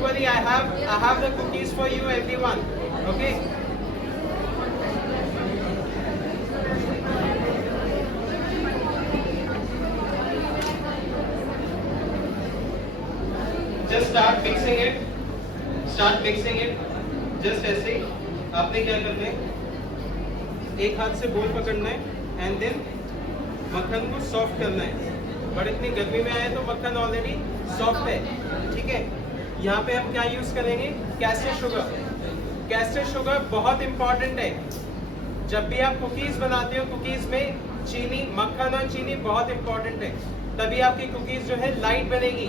Don't worry, I have the cookies for you, everyone. Okay. Just start mixing it. Start mixing it. Just ऐसे ही आपने क्या करना है, एक हाथ से बोल पकड़ना है एंड देन मक्खन को सॉफ्ट करना है. बट इतनी गर्मी में आए तो मक्खन ऑलरेडी सॉफ्ट है. ठीक है. यहाँ पे हम क्या यूज करेंगे, कैस्टर शुगर. कैस्टर शुगर बहुत इंपॉर्टेंट है. जब भी आप कुकीज बनाते हो, कुकीज में चीनी, मक्खन और चीनी बहुत इंपॉर्टेंट है. तभी आपकी कुकीज जो है लाइट बनेगी.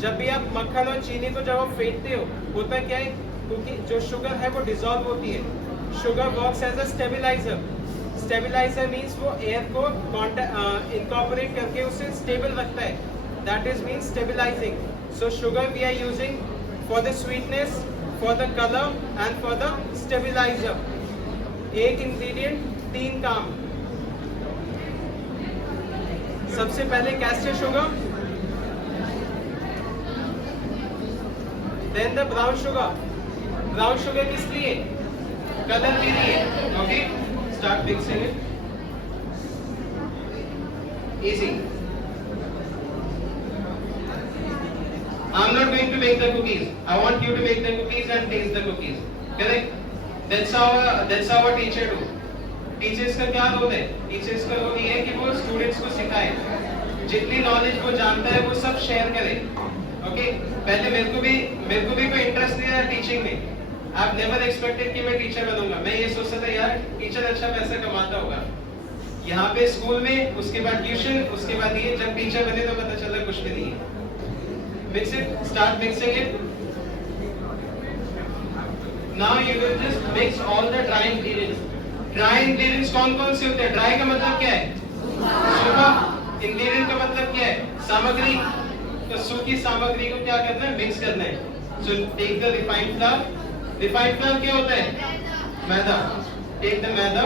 जब भी आप मक्खन और चीनी को जब आप फेंटते हो, होता क्या है, क्योंकि जो शुगर है वो डिसॉल्व होती है. Sugar works as a stabilizer. Stabilizer means वो एयर को इनकॉर्पोरेट करके उसे स्टेबल रखता है. That is means stabilizing. So sugar we are using for the sweetness, for the colour and for the stabilizer. एक इंग्रेडिएंट, तीन काम. सबसे पहले caster sugar, then the brown sugar. Brown sugar किस लिए, कलर के लिए. Okay. Start mixing it. Easy. I'm not going to make the cookies. I want you to make the cookies and taste the cookies. Correct? That's our teacher do. Teachers का क्या role है? Teachers का role ये है कि वो students को सिखाए. जितनी नॉलेज वो जानता है वो सब शेयर करे. ओके. पहले मेरे को भी कोई इंटरेस्ट नहीं था टीचिंग में. I've never expected कि मैं टीचर बनूंगा. मैं ये सोचता था यार टीचर अच्छा पैसा कमाता होगा. यहाँ पे स्कूल में, उसके बाद ट्यूशन, उसके बाद ये, जब टीचर बने तो पता चला कुछ भी नहीं है. Mix it. Start mixing it. Now you will just mix all the dry ingredients. Dry ingredients कौन-कौन से होते हैं? Dry का मतलब क्या है? सूखा. Ingredient का मतलब क्या है? सामग्री. तो सूखी सामग्री को क्या करना है? मिक्स करना है. So take the refined flour. Refined flour क्या होता है? मैदा. Take the maida.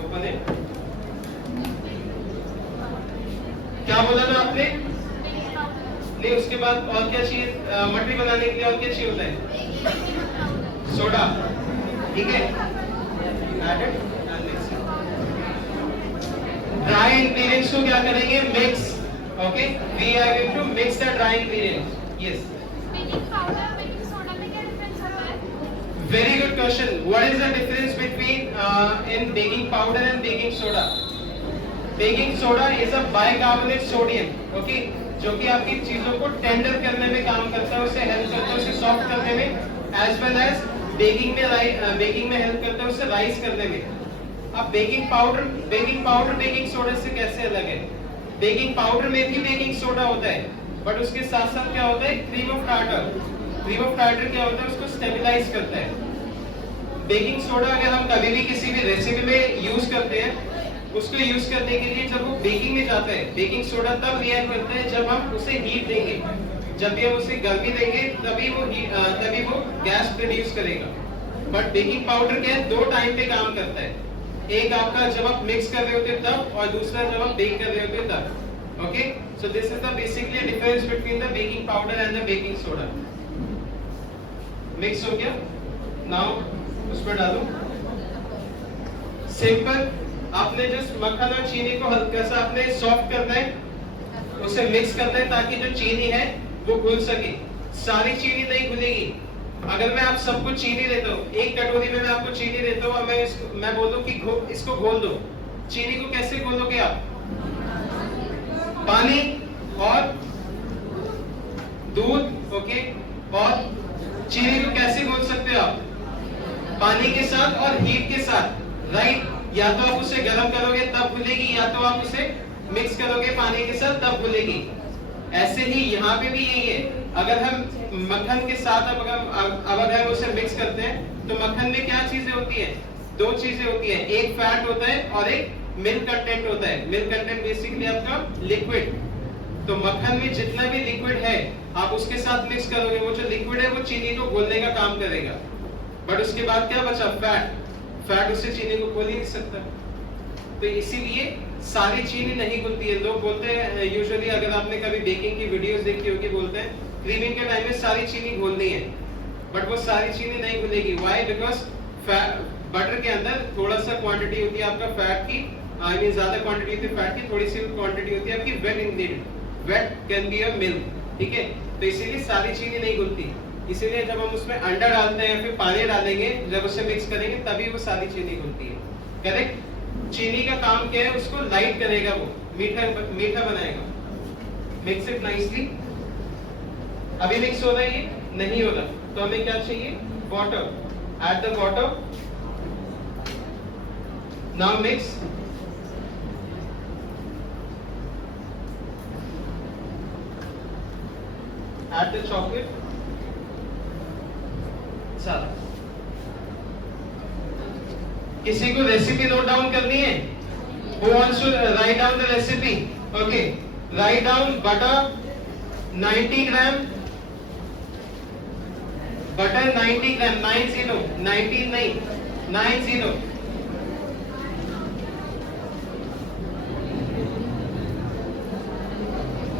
Open it. क्या बोला था आपने? नहीं, उसके बाद और क्या चाहिए? मटरी बनाने के लिए और क्या चाहिए होता है? सोडा. ठीक है. Add it and mix it. Dry ingredients को क्या करेंगे? Mix. Okay. We are going to mix the dry ingredients. Yes. Very good question. What is the difference between in baking powder and baking soda? Baking soda is a bicarbonate sodium. Okay, जो कि आपकी चीजों को tender करने में काम करता है, उसे हेल्प करता है, उसे सॉफ्ट करने में, as well as बेकिंग में हेल्प करता है, उसे राइस करने में. अब बेकिंग पाउडर बेकिंग सोडा से कैसे अलग है? बेकिंग पाउडर में भी बेकिंग सोडा होता है, बट उसके साथ साथ क्या होता है? Cream of tartar. Cream of tartar क्या होता है? उसको स्टेबलाइज करता है. बेकिंग सोडा अगर हम कभी भी किसी भी रेसिपी में यूज करते हैं, उसको यूज करने के लिए जब वो बेकिंग में जाता है, बेकिंग सोडा तब रिएक्ट करता है जब हम उसे हीट देंगे. जब भी हम उसे गर्मी देंगे तभी वो गैस प्रोड्यूस करेगा. बट बेकिंग पाउडर क्या है? दो टाइम पे काम करता है. एक आपका जब आप मिक्स कर रहे होते तब, और दूसरा जब आप बेक कर रहे होते तब. Okay. So this is the basically difference between the baking powder and the baking soda. Mix हो गया. नाउ उस पर डालो. सिंपल. आपने जस्ट मक्खन और चीनी को हल्का सा आपने सॉफ्ट करना है, उसे मिक्स करना है ताकि जो चीनी है वो घुल सके. सारी चीनी नहीं घुलेगी. अगर मैं आप सबको चीनी देता हूँ, एक कटोरी में मैं आपको चीनी देता हूँ और मैं बोलूँ कि इसको घोल दो, चीनी को कैसे घोलोगे आप? पानी और दूध. ओके. और चीनी को कैसे घोल सकते हो आप? पानी के साथ और हीट के साथ. राइट. या तो आप उसे गर्म करोगे तब घुलेगी, या तो आप उसे मिक्स करोगे पानी के साथ तब घुलेगी. ऐसे ही यहाँ पे भी यही है. अगर हम मक्खन के साथ अगर हम उसे मिक्स करते हैं तो मक्खन में क्या चीजें होती हैं? दो चीजें होती हैं. एक फैट होता है और एक मिल्क कंटेंट होता है. मिल्क कंटेंट बेसिकली आपका लिक्विड. तो मक्खन में जितना भी लिक्विड है आप उसके साथ मिक्स करोगे, वो जो लिक्विड है वो चीनी को घोलने का काम करेगा. बट उसके बाद क्या बचा? फैट उससे चीनी को घोल ही नहीं सकता. तो इसीलिए सारी चीनी नहीं घुलती है. लोग बोलते हैं यूजुअली, अगर आपने कभी बेकिंग की वीडियोस देखी होगी, बोलते हैं क्रीमिंग के टाइम में सारी चीनी घोलनी है, बट वो सारी चीनी नहीं घुलेगी। व्हाई? बिकॉज बटर के अंदर थोड़ा सा क्वांटिटी होती है आपका फैट की, आई मीन ज्यादा क्वांटिटी होती है फैट की, थोड़ी सी क्वांटिटी होती है आपकी weight ingredient. Weight can be a milk, ठीक है। तो इसीलिए सारी चीनी नहीं घुलती, इसीलिए जब हम उसमें अंडा डालते हैं फिर पानी डालेंगे, जब उसे मिक्स करेंगे तभी वो सारी चीनी घुलती है। करेक्ट? चीनी का काम क्या है? उसको लाइट करेगा, वो मीठा मीठा बनाएगा। Mix it nicely. अभी मिक्स हो रहा है? ये नहीं हो रहा, तो हमें क्या चाहिए? Water. Add the water. Now mix. Add the chocolate. चलो, किसी को रेसिपी नोट डाउन करनी है? Who wants to write down the recipe? Okay, write down butter 90 gram. Butter 90 gram, 90, 19 नहीं, 90.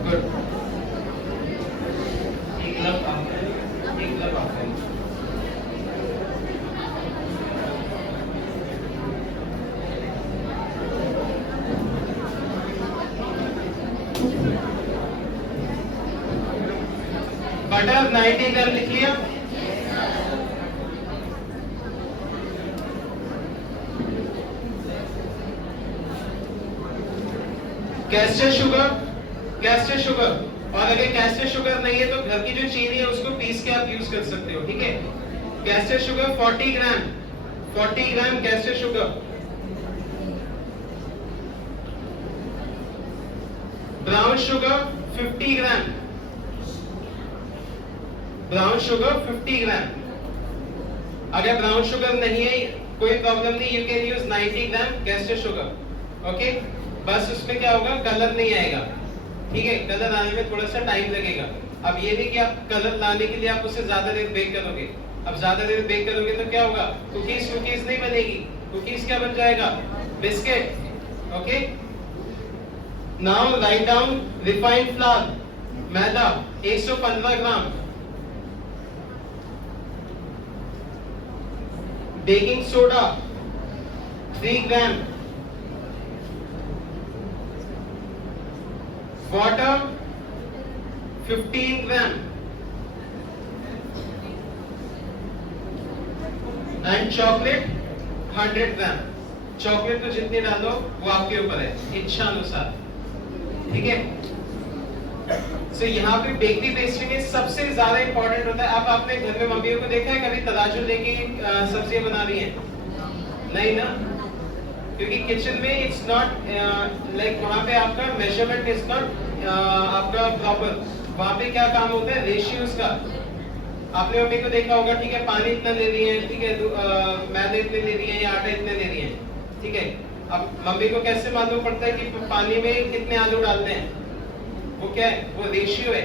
Good. एक ग्लास आता है, एक ग्लास आता है। बटर 90 ग्राम लिख लिया। कैस्टर शुगर, कैस्टर शुगर, और अगर कैस्टर शुगर नहीं है तो घर की जो चीनी है उसको पीस के आप यूज कर सकते हो, ठीक है। कैस्टर शुगर 40 ग्राम, 40 ग्राम कैस्टर शुगर। ब्राउन शुगर 50 ग्राम, ब्राउन शुगर 50 ग्राम। अगर ब्राउन शुगर नहीं है कोई प्रॉब्लम नहीं, you can use 90 gram castor sugar, okay. बस उसमें क्या होगा? कलर नहीं आएगा, ठीक है। कलर आने में थोड़ा सा टाइम लगेगा। अब ये नहीं कि आप कलर लाने के लिए आप उसे ज्यादा देर बेक करोगे। अब ज्यादा देर बेक करोगे तो क्या होगा? कुकीज नहीं बनेगी। कुकीज क्या बन जाएगा? Biscuit, okay. Now write down refined flour, maida 115 gram, baking soda 3 gram, water 15 gram and chocolate 100 gram. Chocolate तो जितनी डालो वो आपके ऊपर है, इच्छा अनुसार, ठीक है। सो यहाँ पे बेकरी पेस्ट्री में सबसे ज्यादा इंपॉर्टेंट होता है। अब आपने घर में मम्मियों को देखा है कभी तराजू लेके सब्जियां बना रही हैं? नहीं ना, क्योंकि किचन में इट्स नॉट लाइक वहाँ पे आपका मेजरमेंट इज नॉट आपका प्रॉपर। वहाँ पे क्या काम होता है? रेशियोज का। आपने मम्मी को देखा होगा, ठीक है, पानी इतना ले रही है, ठीक है, मैदे इतने ले रही है या आटा इतने ले रही है, ठीक है। अब मम्मी को कैसे मालूम पड़ता है कि पानी में कितने आलू डालने हैं? वो क्या है? वो रेशियो है।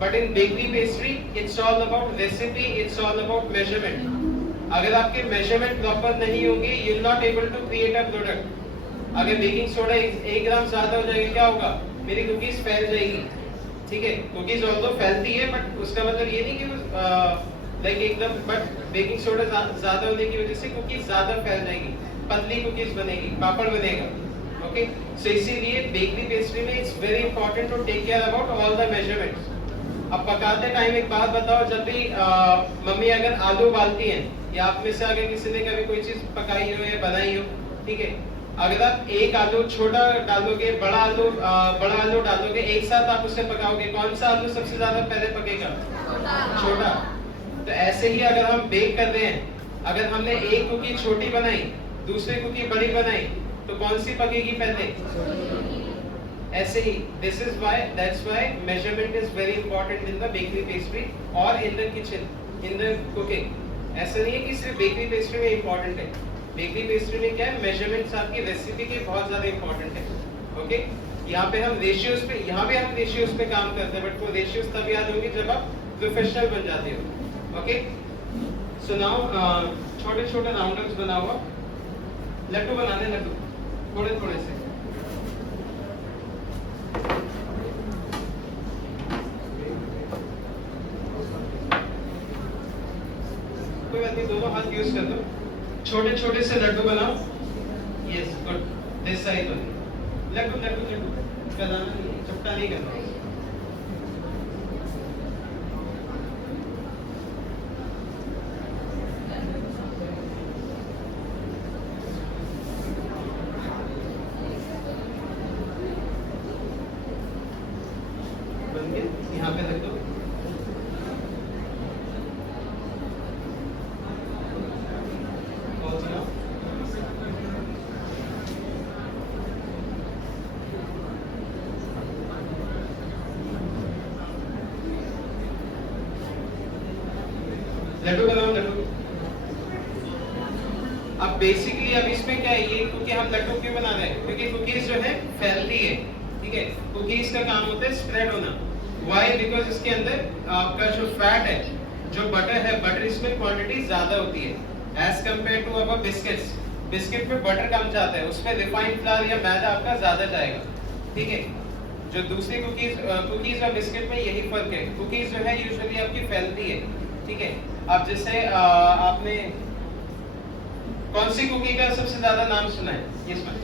But in bakery pastry it's all about recipe, it's all about measurement. अगर आपके मेजरमेंट प्रॉपर नहीं होंगे you will not able to create a product. अगर बेकिंग सोडा 1 ग्राम ज्यादा हो जाएगा, क्या होगा? मेरी कुकीज फैल जाएगी, ठीक है। कुकीज ऑल्दो फैलती है बट उसका मतलब ये नहीं कि लाइक एकदम, बट बेकिंग सोडा ज्यादा होने की वजह से कुकीज ज्यादा फैल जाएगी, पतली कुकीज बनेगी, पापड़ बनेगा, ओके। सो इसीलिए बेकरी पेस्ट्री में it's very important to take care about all the measurements. अब पकाते टाइम एक बात बताओ, जब भी मम्मी अगर आलू उबालती हैं या आप में से अगर किसी ने कभी कोई चीज पकाई हो या बनाई हो, ठीक है, अगर आप एक आलू छोटा डालोगे, बड़ा आलू डालोगे, एक साथ आप उसे पकाओगे, कौन सा आलू सबसे ज्यादा पहले पकेगा? छोटा। तो ऐसे ही अगर हम बेक कर रहे हैं, अगर हमने एक कुकी छोटी बनाई, दूसरी कुकी बड़ी बनाई, तो कौन सी पकेगी पहले? ऐसे ही this is why, that's why measurement is very important in the bakery pastry और in the kitchen, in the cooking. ऐसा नहीं है कि सिर्फ बेकरी पेस्ट्री में इंपॉर्टेंट है। बेकरी पेस्ट्री में क्या है? मेजरमेंट्स आपकी रेसिपी के बहुत ज्यादा इंपॉर्टेंट है, ओके। यहाँ पे हम रेशियोज पे काम करते हैं, बट वो रेशियोज तब याद होंगे जब आप प्रोफेशनल बन जाते हो, ओके। सो नाउ छोटे छोटे राउंडर्स बना हुआ लड्डू बनाने, लड्डू थोड़े थोड़े से। कंफ्यूज कर दो। छोटे छोटे से लड्डू बनाओ। यस गुड, दिस साइड लड्डू लड्डू लड्डू बनाना नहीं, चपटा नहीं करना। यहाँ पे रख दो। और सुनाओ। लड्डू बनाओ लड्डू। अब बेसिकली अब इसमें क्या है, ये क्योंकि हम लड्डू क्यों बना रहे हैं, क्योंकि कुकीज जो है फैलती है, ठीक है। कुकीज का काम होता है स्प्रेड होना। Why? बिकॉज इसके अंदर आपका जो फैट है, जो बटर है, बटर इसमें क्वांटिटी ज्यादा होती है as compare to our biscuits. Biscuit में बटर कम जाता है, उसमें रिफाइंड फ्लावर या मैदा आपका ज्यादा जाएगा, ठीक है। जो दूसरी कुकीज और बिस्किट में यही फर्क है। कुकीज जो है यूजुअली आपकी फैलती है, ठीक है। अब जैसे आपने कौन सी कुकी का सबसे ज्यादा नाम सुना है? ये सुना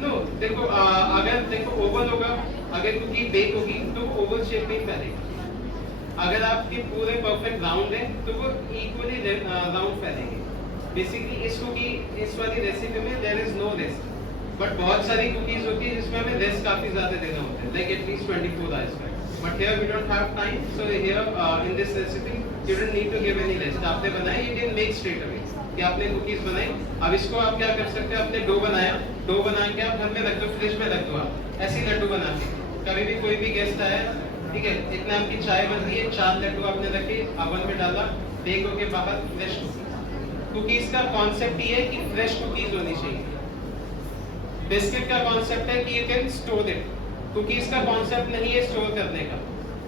नो, देखो अगर देखो ओवल होगा, अगर कुकी बेक होगी तो ओवल शेप में फैलेगी। अगर आपके पूरे परफेक्ट राउंड है तो वो इक्वली राउंड फैलेंगे। बेसिकली इस वाली रेसिपी में there is no risk, but बहुत सारी कुकीज होती है जिसमें हमें रिस्क काफी ज्यादा देना होता है, लाइक एटलीस्ट 24 आवर्स का। But here we don't have time, so here in this recipe you don't need to give any risk. आपने बनाई, you can make straight away कि आपने कुकीज बनाई। अब इसको आप क्या कर सकते हो, आपने डो बनाया, डो बना के आप घर में रख दो, फ्रिज में रख दो। आप ऐसी लड्डू बना के कभी भी कोई भी गेस्ट आया, ठीक है, इतना आपकी चाय बन रही है, 4 लड्डू आपने रखे, ओवन में डाला, बेक होके बाहर फ्रेश कुकीज का कॉन्सेप्ट ये है कि फ्रेश कुकीज होनी चाहिए। बिस्किट का कॉन्सेप्ट है कि you can store it. Cookies का कॉन्सेप्ट नहीं है स्टोर करने का।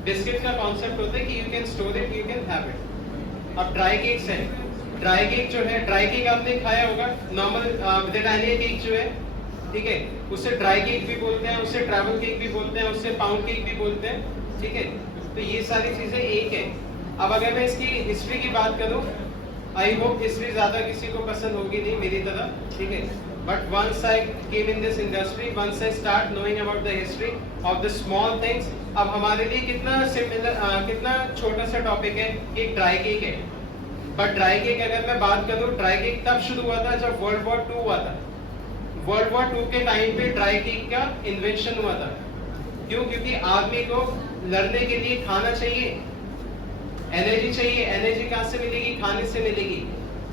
बिस्किट का कॉन्सेप्ट होता है कि you can store it, you can have it. अब ड्राई केक्स है, ड्राई केक जो है, ड्राई केक आपने खाया होगा, नॉर्मल ब्रिटानिया केक जो है, ठीक है, उसे ड्राई केक भी बोलते हैं, उसे ट्रैवल केक भी बोलते हैं, उसे पाउंड केक भी बोलते हैं, ठीक है। तो ये सारी चीजें एक है। अब अगर मैं इसकी हिस्ट्री की बात करूं, आई होप हिस्ट्री ज्यादा किसी को पसंद होगी नहीं मेरी तरह, ठीक है। But once I came in this industry, once I start knowing about the history of the small things, अब हमारे लिए कितना सिमिलर, कितना छोटा सा टॉपिक है, एक ड्राई केक है। बट ड्राई केक अगर मैं बात करूं, ड्राई केक तब शुरू हुआ था जब वर्ल्ड वॉर 2 हुआ था। वर्ल्ड वॉर 2 के टाइम पे ड्राई केक का इन्वेंशन हुआ था। क्यों? क्योंकि आदमी को लड़ने के लिए खाना चाहिए, एनर्जी चाहिए। एनर्जी कहां से मिलेगी? खाने से मिलेगी,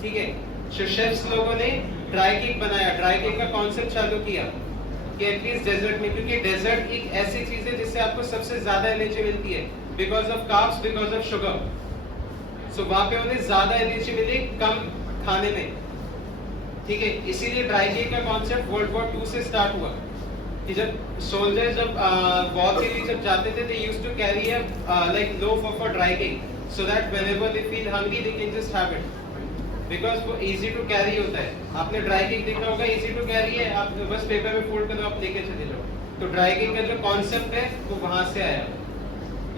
ठीक है। तो शेफ्स लोगों ने ड्राई केक बनाया, ड्राई केक का कॉन्सेप्ट चालू किया कि एटलीस्ट डेजर्ट में, क्योंकि डेजर्ट एक ऐसी चीज है जिससे आपको सबसे ज्यादा एनर्जी मिलती है, because of carbs, because of sugar. So वहां पे उन्हें ज्यादा एनर्जी मिली कम खाने में, ठीक है। इसीलिए ड्राई केक का कॉन्सेप्ट वर्ल्ड वॉर 2 से स्टार्ट हुआ कि जब सोल्जर्स जब वॉर के लिए जब जाते थे, they used to carry a like loaf of a dry cake, so that whenever they feel hungry they can just have it, because वो इजी टू कैरी होता है। आपने ड्राई केक देखा होगा, इजी टू कैरी है, आप बस paper में फोल्ड करो, आप लेके चले जाओ। तो ड्राई केक का जो कॉन्सेप्ट है वो वहां से आया।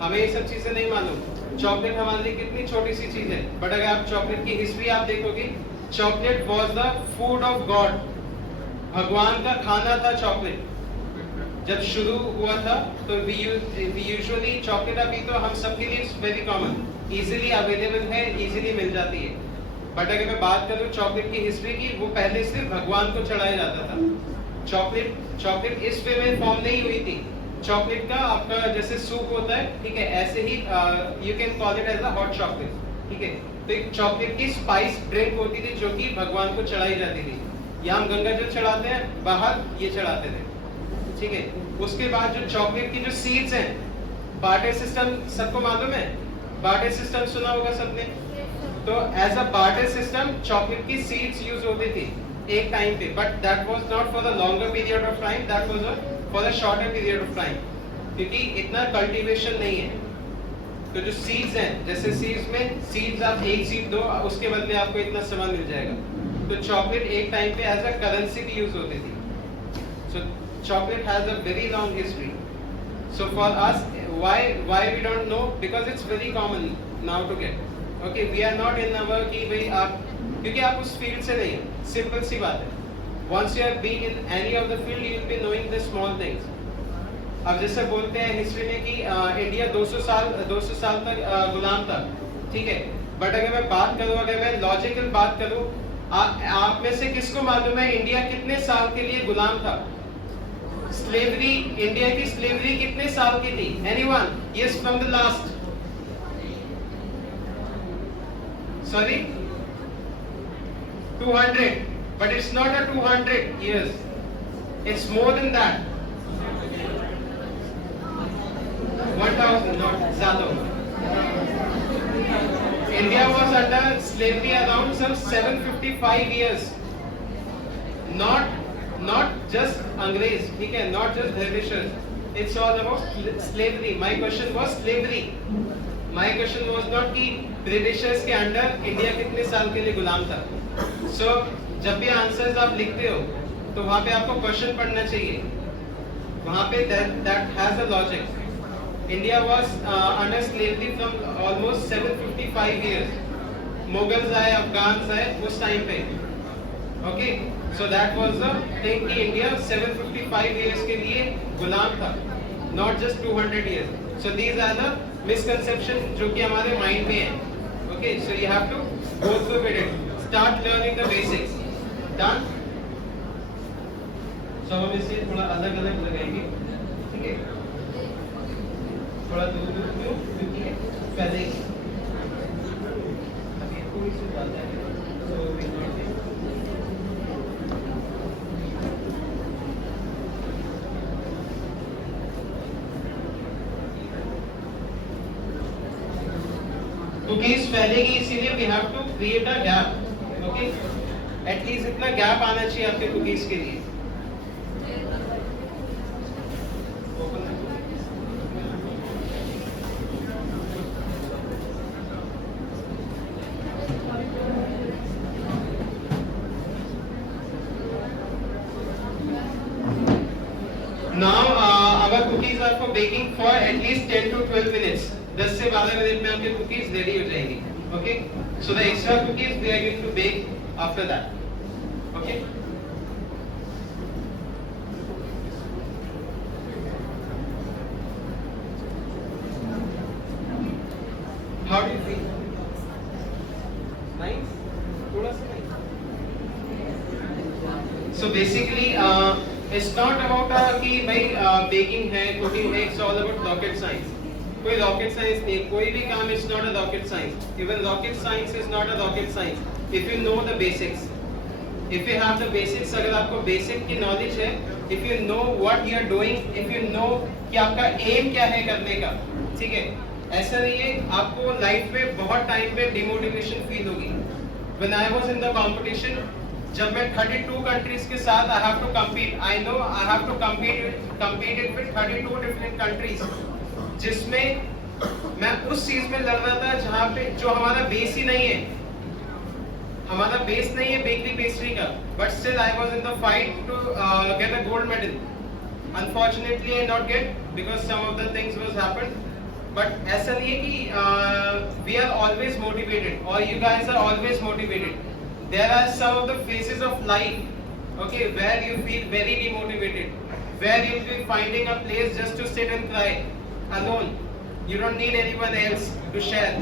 हमें ये सब चीजें नहीं मालूम। चॉकलेट हमारे लिए कितनी छोटी सी चीज है, बट अगर आप चॉकलेट की हिस्ट्री आप देखोगे, chocolate was the food of God, भगवान का खाना था चॉकलेट। जब शुरू हुआ था तो वी यूजुअली चॉकलेट, अभी तो हम सबके लिए वेरी कॉमन, इजीली अवेलेबल है, इजीली मिल जाती है। बट अगर मैं बात करूं चॉकलेट की हिस्ट्री की, वो पहले सिर्फ भगवान को चढ़ाया जाता था। चॉकलेट इस वे में फॉर्म नहीं हुई थी। चॉकलेट का आपका जैसे सूप होता है, ठीक है, ऐसे ही you can call it as a hot chocolate, ठीक है। तो एक चॉकलेट की स्पाइस ड्रिंक होती थी जो कि भगवान को चढ़ाई जाती थी। यहाँ हम गंगा जल चढ़ाते हैं, बाहर ये चढ़ाते थे, ठीक है। उसके बाद जो चॉकलेट की जो सीड्स हैं, बार्टर सिस्टम सबको मालूम है, बार्टर सिस्टम सुना होगा सबने। तो as a barter system chocolate की सीड्स यूज होती थी एक टाइम पे, but that was not for the longer period of time, that was for the shorter period of time, क्योंकि इतना कल्टीवेशन नहीं है। तो जो सीड्स हैं, जैसे सीड्स में सीड्स आप एक सीड दो, उसके बदले आपको इतना सामान मिल जाएगा। तो चॉकलेट एक टाइम पे एज अ करेंसी भी यूज होती थी। सो chocolate has a very long history, So for us, why we don't know? Because it's very common now to get. Okay, we are not in our कि भाई आप क्योंकि आप उस फील्ड से नहीं, सिंपल सी बात है. Once you have been in any of the field, you will be knowing the small things. अब जैसे बोलते हैं हिस्ट्री में कि इंडिया 200 साल तक गुलाम था, ठीक है. बट अगर मैं बात करूं, अगर मैं लॉजिकल बात करूं, आप में से किसको मालूम है इंडिया कितने साल के लिए गुलाम था? स्लेवरी, इंडिया की स्लेवरी कितने साल की थी? Anyone? Yes, from the last. Sorry, 200. But it's not a 200 years. It's more than that. 1000, not ज़्यादा. India was under slavery around some 755 years. Not just Angrez, ठीक है, not just Britishers. It's all about slavery. My question was slavery. My question was not कि Britishers के under India कितने साल के लिए गुलाम था. So जब भी आंसर्स आप लिखते हो तो वहां पे आपको क्वेश्चन पढ़ना चाहिए. वहां पे that has a logic. India was under slavery from almost 755 years. Mughals आए, अफगान्स आए उस टाइम पे. Okay, so that was the thing कि इंडिया 755 years के लिए गुलाम था, not just 200 years. So these are the misconception जो कि हमारे माइंड में है. Okay, so you have to go through with it. Start learning the basics. Done? So हम इसे थोड़ा अलग अलग लगाएंगे, ठीक है, थोड़ा दूर दूर क्यों? क्योंकि पहले अभी थोड़ी सी बात है तो कुकीज फैलेगी, इसीलिए we have to create a gap. Okay? At least इतना गैप आना चाहिए आपके कुकीज के लिए. Now our cookies are for baking for at least 10 to 12 minutes. 10 से 12 मिनट में आपके कुकीज रेडी हो जाएंगी. Okay? So the extra cookies we are going to bake after that. Okay? How do you feel? Nice? थोड़ा सा nice. So basically, it's not about कि भाई baking है, cooking है. It's all about rocket science. कोई rocket science नहीं, कोई भी काम is not a rocket science. Even rocket science is not a rocket science. If you know the basics, if you have the basics, अगर आपको basic की knowledge है, if you know what you are doing, if you know कि आपका aim क्या है करने का, ठीक है, ऐसा नहीं है आपको लाइफ में बहुत टाइम पे डिमोटिवेशन फील होगी. When I was in the competition, जब मैं 32 कंट्रीज के साथ I have to compete, I know I have to compete it with 32 different countries, जिसमें मैं उस चीज में लड़ रहा था जहाँ पे जो हमारा बेस ही नहीं है. हमारा बेस नहीं है बेकरी पेस्ट्री का, but still I was in the fight to get a gold medal. Unfortunately I not get because some of the things was happened. But ऐसा नहीं है कि वी आर ऑलवेज मोटिवेटेड और you guys are always motivated. There are some of the phases of life, okay, where you feel very demotivated, where you will be finding a place just to sit and cry alone. You don't need anyone else to share.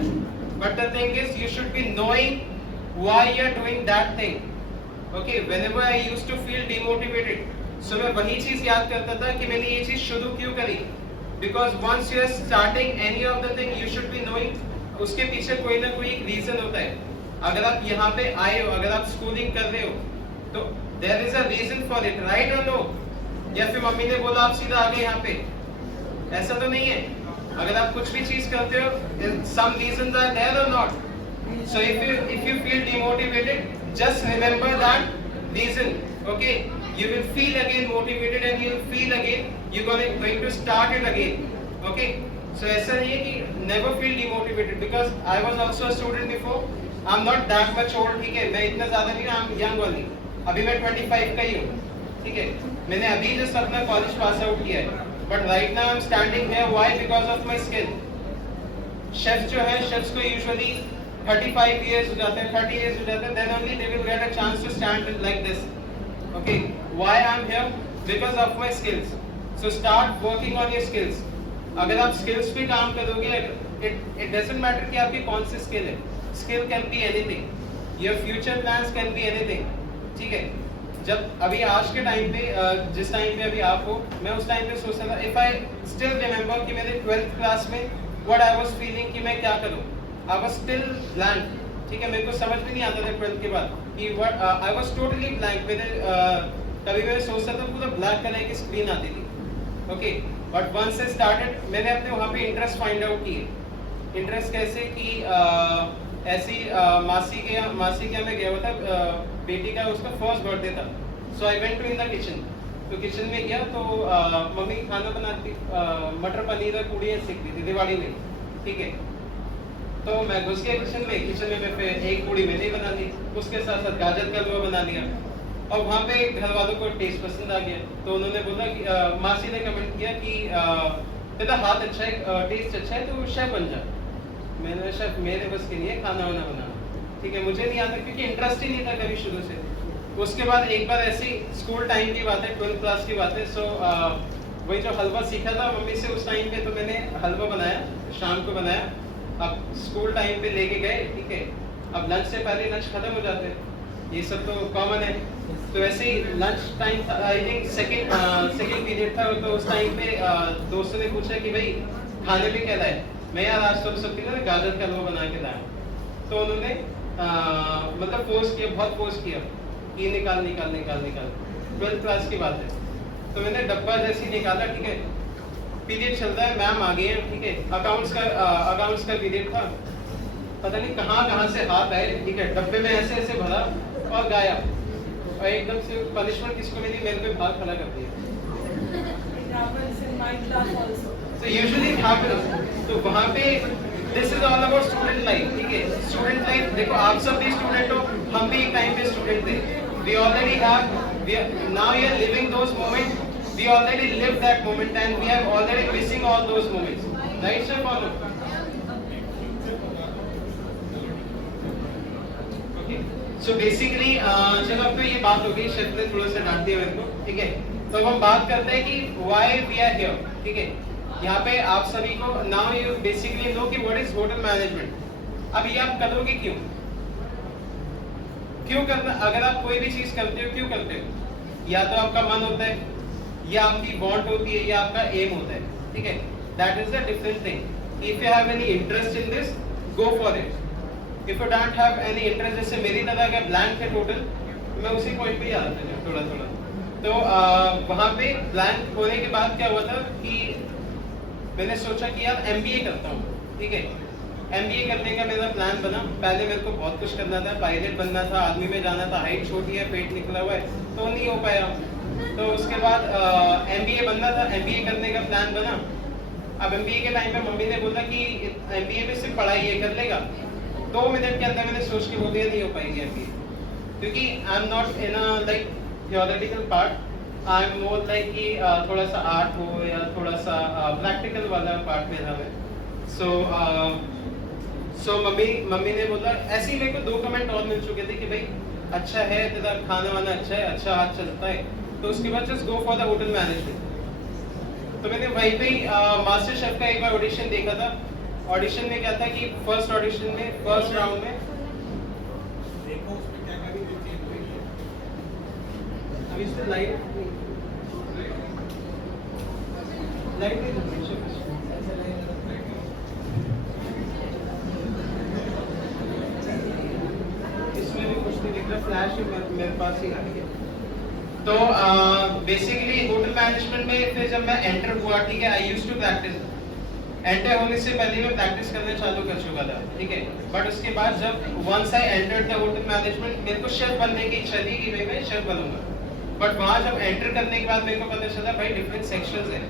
But the thing is, you should be knowing why you are doing that thing. Okay, whenever I used to feel demotivated, so मैं वही चीज याद करता था कि मैंने ये चीज शुरू क्यों करी. Because once you are starting any of the thing, you should be knowing उसके पीछे कोई ना कोई एक रीजन होता है. अगर आप यहाँ पे आए हो, अगर आप स्कूलिंग कर रहे हो, तो there is a reason for it, right or no? या फिर मम्मी ने बोला आप सीधा आ गए यहाँ पे, ऐसा तो नहीं है. अगर आप कुछ भी चीज करते हो, some reasons are there or not. So if you feel demotivated, just remember that reason. Okay, you will feel again motivated and you will feel again you're going to start it again. Okay, so ऐसा नहीं है कि never feel demotivated because I was also a student before. I'm not that much old, ठीक है, मैं इतना ज्यादा नहीं, I'm young only. अभी मैं 25 का ही हूँ, ठीक है, मैंने अभी जस्ट अपना कॉलेज पास आउट किया है. But right now I am standing here, why? Because of my skill. Chef जो है, शेफ्स को यूजुअली 35 years हो जाते हैं, 30 years हो जाते हैं, then only they will get a chance to stand like this. Okay, why I am here? Because of my skills. So start working on your skills. अगर आप skills पे काम करोगे, it doesn't matter कि आपकी कौन सी skill है. Skill can be anything. Your future plans can be anything. ठीक है? जब अभी आज के टाइम पे, जिस टाइम पे अभी आप हो, मैं उस टाइम पे सोचता था, if I still remember कि मेरे 12th क्लास में what I was feeling कि मैं क्या करूँ, I was still blank. ठीक है, मेरे को समझ भी नहीं आता था 12th के बाद कि what I was totally blank. मेरे कभी मैं सोचता था पूरा ब्लैक कलर की स्क्रीन आती थी. Okay, but once I started, मैंने अपने वहाँ पे इंटरेस्ट फाइंड आउट किए. इंटरेस्ट कैसे कि ऐसी मासी के मैं गया हुआ था, बेटी का उसका फर्स्ट बर्थडे था. So I went to in the kitchen. तो किचन में गया तो मम्मी खाना बनाती, मटर पनीर और पूड़ियाँ सीख रही थी दिवाली में. ठीक है, तो मैं घुस गया किचन में मैं एक पूड़ी मैंने बना ली, उसके साथ साथ गाजर का हलवा बना लिया. और वहाँ पे घर वालों को टेस्ट पसंद आ गया, तो उन्होंने बोला कि मासी ने कमेंट किया कि तेरा हाथ अच्छा है, टेस्ट अच्छा है, तो शेफ बन जा. मैंने शेफ मेरे बस के लिए खाना वाना बनाना. ठीक है, मुझे नहीं आता क्योंकि इंटरेस्ट ही नहीं था कभी शुरू से. उसके बाद एक बार ऐसी स्कूल टाइम की बात है, 12th क्लास की बात है. सो वही जो हलवा सीखा था मम्मी से उस टाइम पे, तो मैंने हलवा बनाया, शाम को बनाया. अब स्कूल टाइम पे लेके गए. ठीक है, अब लंच से पहले लंच खत्म हो जाते हैं, ये सब तो कॉमन है. तो ऐसे ही लंच टाइम था, आई थिंक सेकंड पीरियड था. तो उस टाइम पे दोस्तों ने पूछा कि भाई खाने में क्या लाए. मैं यार आज तो सबके लिए गाजर का हलवा बना के लाया. तो उन्होंने मतलब फोर्स किया, बहुत फोर्स किया कि निकाल. 12th क्लास की बात है. तो मैंने डब्बा जैसे ही निकाला. ठीक है, पीरियड चल रहा है, मैम आ गई है. ठीक है, अकाउंट्स का पीरियड था. पता नहीं कहाँ से हाथ आए. ठीक है, डब्बे में ऐसे ऐसे भरा और गाया, और एकदम से पनिशमेंट किसको मिली, मेरे पे भाग खड़ा कर दिया. So usually it happens. तो वहाँ पे this is all about student life. ठीक है, स्टूडेंट लाइफ देखो, आप सब भी स्टूडेंट हो, हम भी एक टाइम पे स्टूडेंट थे. We already have, now we are living those moments. We already lived that moment and we are already missing all those moments. Right, sir? Follow. Okay. So basically, चलो अब तो ये बात हो गई, शेफ ने थोड़ा सा डांट दिया मेरे को. ठीक है, तो अब हम बात करते हैं कि why we are here. ठीक है, यहाँ पे आप सभी को now you basically know कि what is hotel management. अब ये आप करोगे क्यों करना? अगर आप कोई भी चीज करते हो, क्यों करते हो? या तो आपका मन होता है, या आपकी वांट होती है, या आपका एम होता है. ठीक है, that is the different thing. If you have any interest in this, go for it. If you don't have any interest, जैसे मेरी तरह अगर ब्लैंक है टोटल, मैं उसी पॉइंट पे ही आ रहा था थोड़ा. तो वहाँ पे ब्लैंक होने के बाद क्या हुआ था कि मैंने सोचा कि यार MBA करता हूँ. ठीक है, MBA करने का मेरा प्लान बना. पहले मेरे को बहुत कुछ करना था, पायलट बनना था, आर्मी में जाना था. हाइट छोटी है, पेट निकला हुआ है, तो नहीं हो पाया. तो उसके बाद MBA बनना था, MBA करने का प्लान बना. अब MBA के टाइम पे मम्मी ने बोला कि MBA में सिर्फ पढ़ाई ये कर लेगा. 2 मिनट के अंदर मैंने सोच के बोल दिया नहीं हो पाएगी MBA, क्योंकि I am not in a like theoretical part. I am more like कि थोड़ा सा आर्ट हो या थोड़ा सा प्रैक्टिकल वाला पार्ट मेरा है. सो मम्मी ने बोला, ऐसे ही मेरे को 2 कमेंट और मिल चुके थे कि भाई अच्छा है, तेरा खाना वाना अच्छा है, अच्छा हाथ चलता है, तो उसके बाद just go for the hotel management. तो मैंने वहीं पे मास्टर शेफ का एक बार ऑडिशन देखा था. ऑडिशन में क्या था कि फर्स्ट ऑडिशन में, फर्स्ट राउंड में देखो उसमें क्या क्या चेंज हुई है. अभी इस पे लाइट इसमें भी कुछ नहीं दिख रहा, फ्लैश मेरे पास ही आ गया. तो बेसिकली होटल मैनेजमेंट में फिर जब मैं एंटर हुआ, ठीक है, I used to practice. Enter होने से पहले मैं प्रैक्टिस करना चालू कर चुका था. ठीक है, बट उसके बाद जब once I entered the hotel management, मेरे को शेफ बनने की इच्छा थी कि भाई मैं शेफ बनूंगा. बट वहाँ जब एंटर करने के बाद मेरे को पता चला भाई डिफरेंट सेक्शंस है.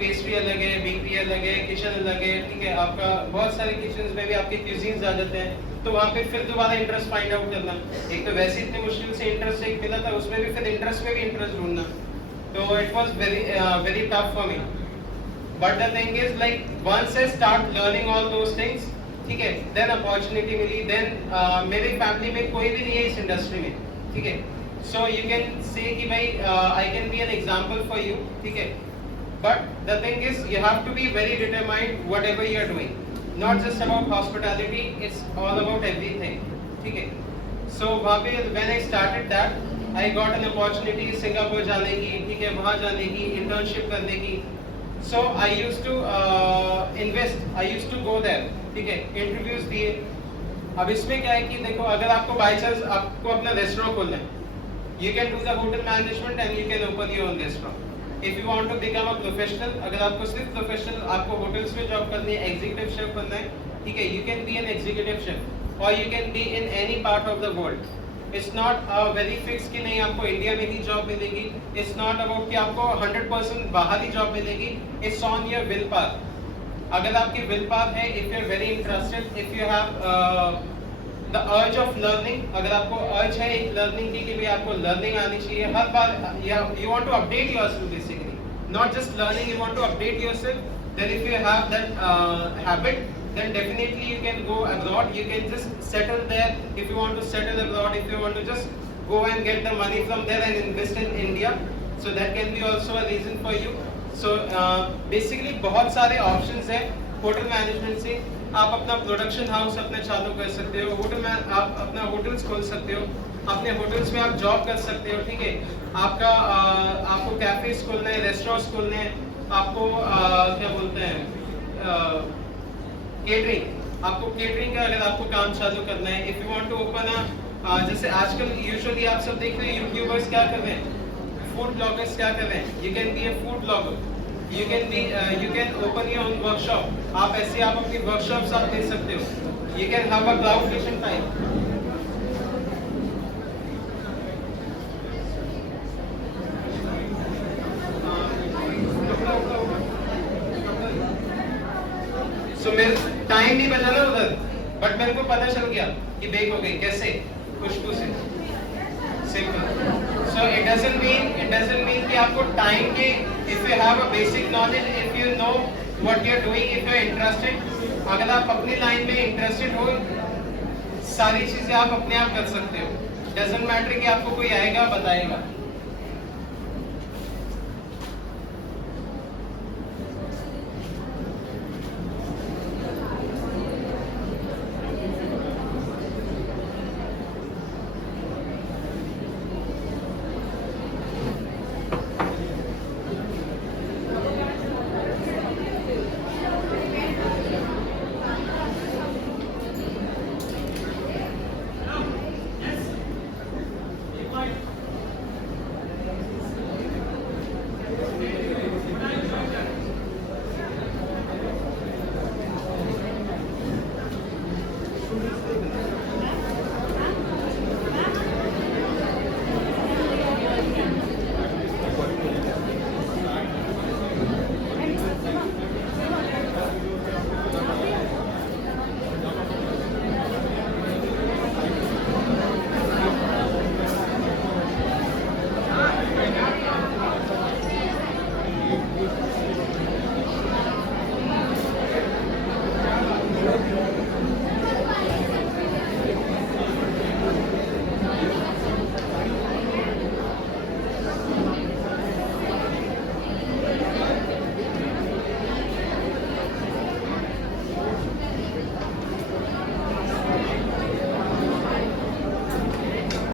पेस्ट्री अलग है, बेकरी अलग है, किचन अलग है. ठीक है, आपका बहुत सारे किचन्स में भी आपके क्यूजीन्स आ जाते हैं. तो वहाँ पे फिर दोबारा इंटरेस्ट फाइंड आउट करना. एक तो वैसे इतनी मुश्किल से इंटरेस्ट मिला था, उसमें भी फिर इंटरेस्ट में भी इंटरेस्ट ढूंढना. तो it was very tough for me. But the thing is like once I start learning all those things, ठीक है, then opportunity मिली, then मेरे family में कोई भी नहीं है इस industry में, ठीक है, so you can say कि भाई I can be an example for you, ठीक है, but the thing is you have to be very determined whatever you are doing, not just about hospitality, it's all about everything, ठीक है, so वहाँ पे when I started that I got an opportunity Singapore जाने की, ठीक है, वहाँ जाने की, internship करने की. So I used to invest, I used to go there, ठीक है, इंटरव्यूज दिए. अब इसमें क्या है कि देखो अगर आपको बाय चांस आपको अपना रेस्टोरेंट खोलना है, you can do the hotel management and you can open your own restaurant. If you want to become a professional, अगर आपको सिर्फ प्रोफेशनल आपको होटल्स में जॉब करनी है, एग्जीक्यूटिव शेफ बनना है, ठीक है, you can be an executive chef or you can be in any part of the world. It's not very fixed कि नहीं आपको इंडिया में ही जॉब मिलेगी. It's not about कि आपको 100% बाहर ही जॉब मिलेगी. It's on your will path. अगर आपकी will path है, if you're very interested, if you have the urge of learning, अगर आपको urge है एक learning की कि भाई आपको learning आनी चाहिए हर बार, you want to update yourself basically, not just learning, you want to update yourself. Then if you have that habit, then definitely you can go abroad, you can just settle there. If you want to settle abroad, if you want to just go and get the money from there and invest in India, so that can be also a reason for you. So basically बहुत सारे options हैं hotel management से. आप अपना production house अपने चालू कर सकते हो, होटल में आप अपना होटल्स खोल सकते हो, अपने होटल्स में आप जॉब कर सकते हो, ठीक है, आपका आपको कैफेज खोलना है, रेस्टोरेंट्स खोलने हैं, आपको क्या बोलते हैं केटरिंग, आपको केटरिंग का अगर आपको काम चालू करना है, if you want to open जैसे आजकल यूजुअली आप सब देख रहे हैं यूट्यूबर्स क्या कर रहे हैं, फूड ब्लॉगर्स क्या कर रहे हैं, you can be A food blogger, you can open your own workshop. आप ऐसे आप अपनी वर्कशॉप्स आप दे सकते हो, you can have a cloud kitchen type. So मेरे टाइम नहीं बचा ना उधर, बट मेरे को पता चल गया कि बेक हो गई कैसे, खुशबू से. Simple. So it doesn't mean कि आपको टाइम के, if you have a basic knowledge, if you know what you're doing, if you're interested, अगर आप अपनी लाइन में इंटरेस्टेड हो, सारी चीजें आप अपने आप कर सकते हो. Doesn't matter कि आपको कोई आएगा बताएगा.